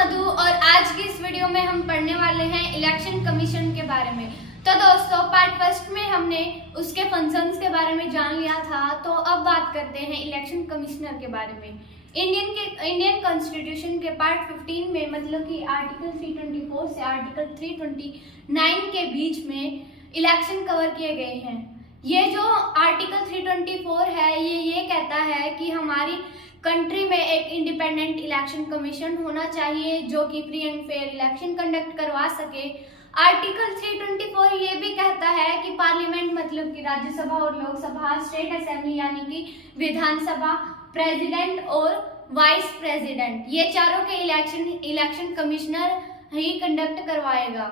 मधु और आज की इस वीडियो में हम पढ़ने वाले हैं इलेक्शन कमीशन के बारे में। तो दोस्तों पार्ट फर्स्ट में हमने उसके फंक्शंस के बारे में जान लिया था, तो अब बात करते हैं इलेक्शन कमिश्नर के बारे में। इंडियन कॉन्स्टिट्यूशन के पार्ट 15 में मतलब कि आर्टिकल 324 से आर्टिकल 329 के बीच में इलेक्शन कवर किए गए हैं। ये जो आर्टिकल 324 है ये कहता है कि हमारी कंट्री में एक इंडिपेंडेंट इलेक्शन कमीशन होना चाहिए जो कि free and fair election conduct करवा सके। आर्टिकल 324 ये भी कहता है कि पार्लियामेंट मतलब कि राज्यसभा और लोकसभा, स्टेट असेंबली यानी कि विधानसभा, प्रेसिडेंट और वाइस प्रेसिडेंट, ये चारों के इलेक्शन कमिश्नर ही कंडक्ट करवाएगा।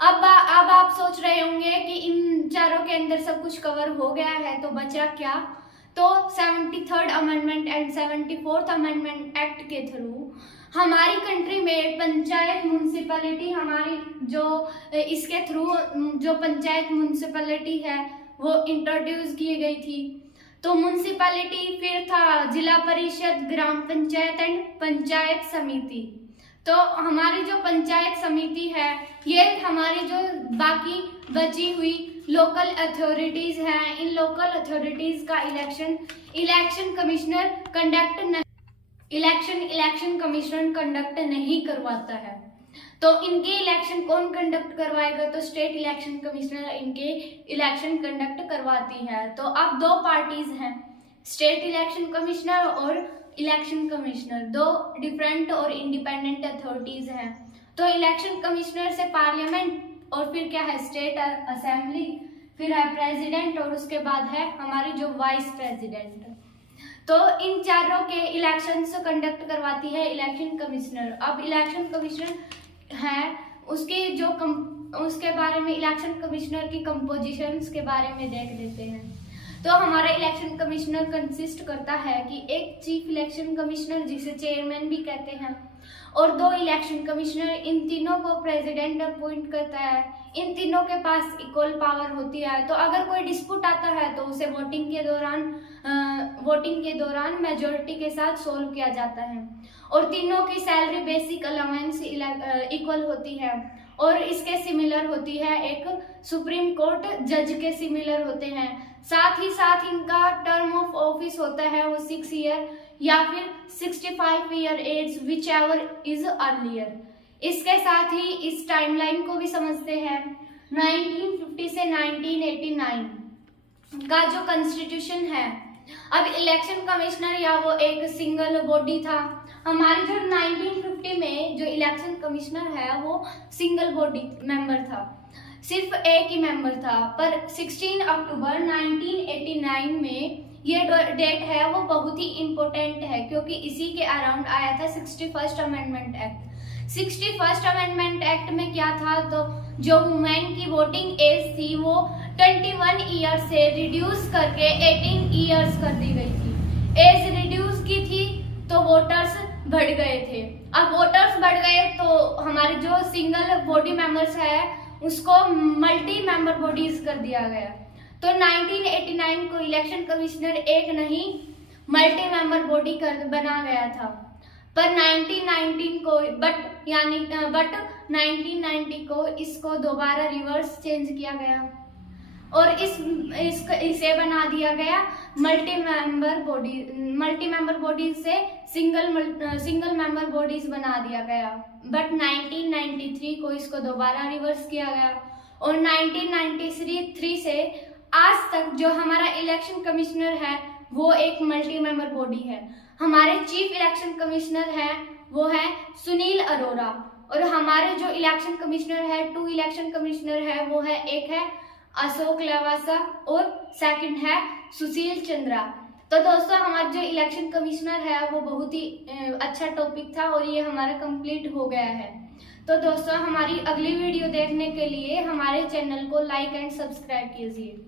अब आप सोच रहे होंगे कि इन चारों के अंदर सब कुछ कवर हो गया है, तो बचा क्या? तो 73rd amendment and 74th amendment act के थ्रू हमारी कंट्री में पंचायत म्यूनिसिपैलिटी, हमारी जो इसके थ्रू जो पंचायत म्यूनिसिपैलिटी है वो इंट्रोड्यूस की गई थी। तो म्यूनिसिपैलिटी, फिर था जिला परिषद, ग्राम पंचायत एंड पंचायत समिति। तो हमारी जो पंचायत समिति है ये हमारी जो बाकी बची हुई लोकल अथॉरिटीज हैं, इन लोकल अथॉरिटीज का इलेक्शन कमीशन कंडक्ट नहीं करवाता है। तो इनके इलेक्शन कौन कंडक्ट करवाएगा? तो स्टेट इलेक्शन कमिश्नर इनके इलेक्शन कंडक्ट करवाती है। तो अब दो पार्टीज हैं, स्टेट इलेक्शन कमिश्नर और इलेक्शन कमिश्नर, दो डिफरेंट और इंडिपेंडेंट अथॉरिटीज हैं। तो इलेक्शन कमिश्नर से पार्लियामेंट और फिर क्या है स्टेट असेंबली, फिर है प्रेसिडेंट और उसके बाद है हमारी जो वाइस प्रेसिडेंट। तो इन चारों के इलेक्शंस कंडक्ट करवाती है इलेक्शन कमिश्नर। अब इलेक्शन कमिश्नर है उसके बारे में, इलेक्शन कमिश्नर की कंपोजिशंस के बारे में देख लेते हैं। तो हमारा इलेक्शन कमिश्नर कंसिस्ट करता है कि एक चीफ इलेक्शन कमिश्नर जिसे चेयरमैन भी कहते हैं और दो इलेक्शन कमिश्नर, इन तीनों को प्रेसिडेंट अपॉइंट करता है। इन तीनों के पास इक्वल पावर होती है। तो अगर कोई डिस्प्यूट आता है तो उसे वोटिंग के दौरान मेजोरिटी के साथ सोल्व किया जाता है। और तीनों की सैलरी, बेसिक अलाउंस इक्वल होती है और इसके सिमिलर होती है एक सुप्रीम कोर्ट जज के सिमिलर होते हैं। साथ ही साथ इनका टर्म ऑफ ऑफिस होता है वो 6 ईयर या फिर 65 year age, whichever is earlier. इसके साथ ही इस टाइमलाइन को भी समझते हैं। 1950 से 1989 का जो कॉन्स्टिट्यूशन है, अब इलेक्शन कमिश्नर या वो एक सिंगल बॉडी था। हमारे जो 1950 में जो इलेक्शन कमिश्नर है वो सिंगल बॉडी मेंबर था, सिर्फ एक ही मेंबर था। पर 16 अक्टूबर 1989 में ये डेट है वो बहुत ही इम्पोर्टेंट है क्योंकि इसी के अराउंड आया था 61st amendment act. 61st amendment act में क्या था? तो जो वुमेन की वोटिंग एज थी वो 21 ईयर से रिड्यूस करके 18 ईयर्स कर दी गई थी। एज रिड्यूस की थी तो वोटर्स बढ़ गए थे। अब वोटर्स बढ़ गए तो हमारे जो सिंगल बॉडी मेंबर्स है उसको मल्टी मेंबर बॉडीज कर दिया गया। तो 1989 को इलेक्शन कमिश्नर एक नहीं मल्टी मेंबर बॉडी बना गया था। पर 1990 को इसको दोबारा रिवर्स चेंज किया गया और इसे बना दिया गया मल्टी मेंबर बॉडीज से सिंगल मेंबर बॉडीज बना दिया गया। बट 1993 को इसको दोबारा रिवर्स किया गया और 1993 से आज तक जो हमारा इलेक्शन कमिश्नर है वो एक मल्टी मेंबर बॉडी है। हमारे चीफ इलेक्शन कमिश्नर है वो है सुनील अरोरा और हमारे जो इलेक्शन कमिश्नर है 2 इलेक्शन कमिश्नर है वो है, एक है अशोक लवासा और सेकंड है सुशील चंद्रा। तो दोस्तों हमारा जो इलेक्शन कमिश्नर है वो बहुत ही अच्छा टॉपिक था और ये हमारा कंप्लीट हो गया है। तो दोस्तों हमारी अगली वीडियो देखने के लिए हमारे चैनल को लाइक एंड सब्सक्राइब कीजिए।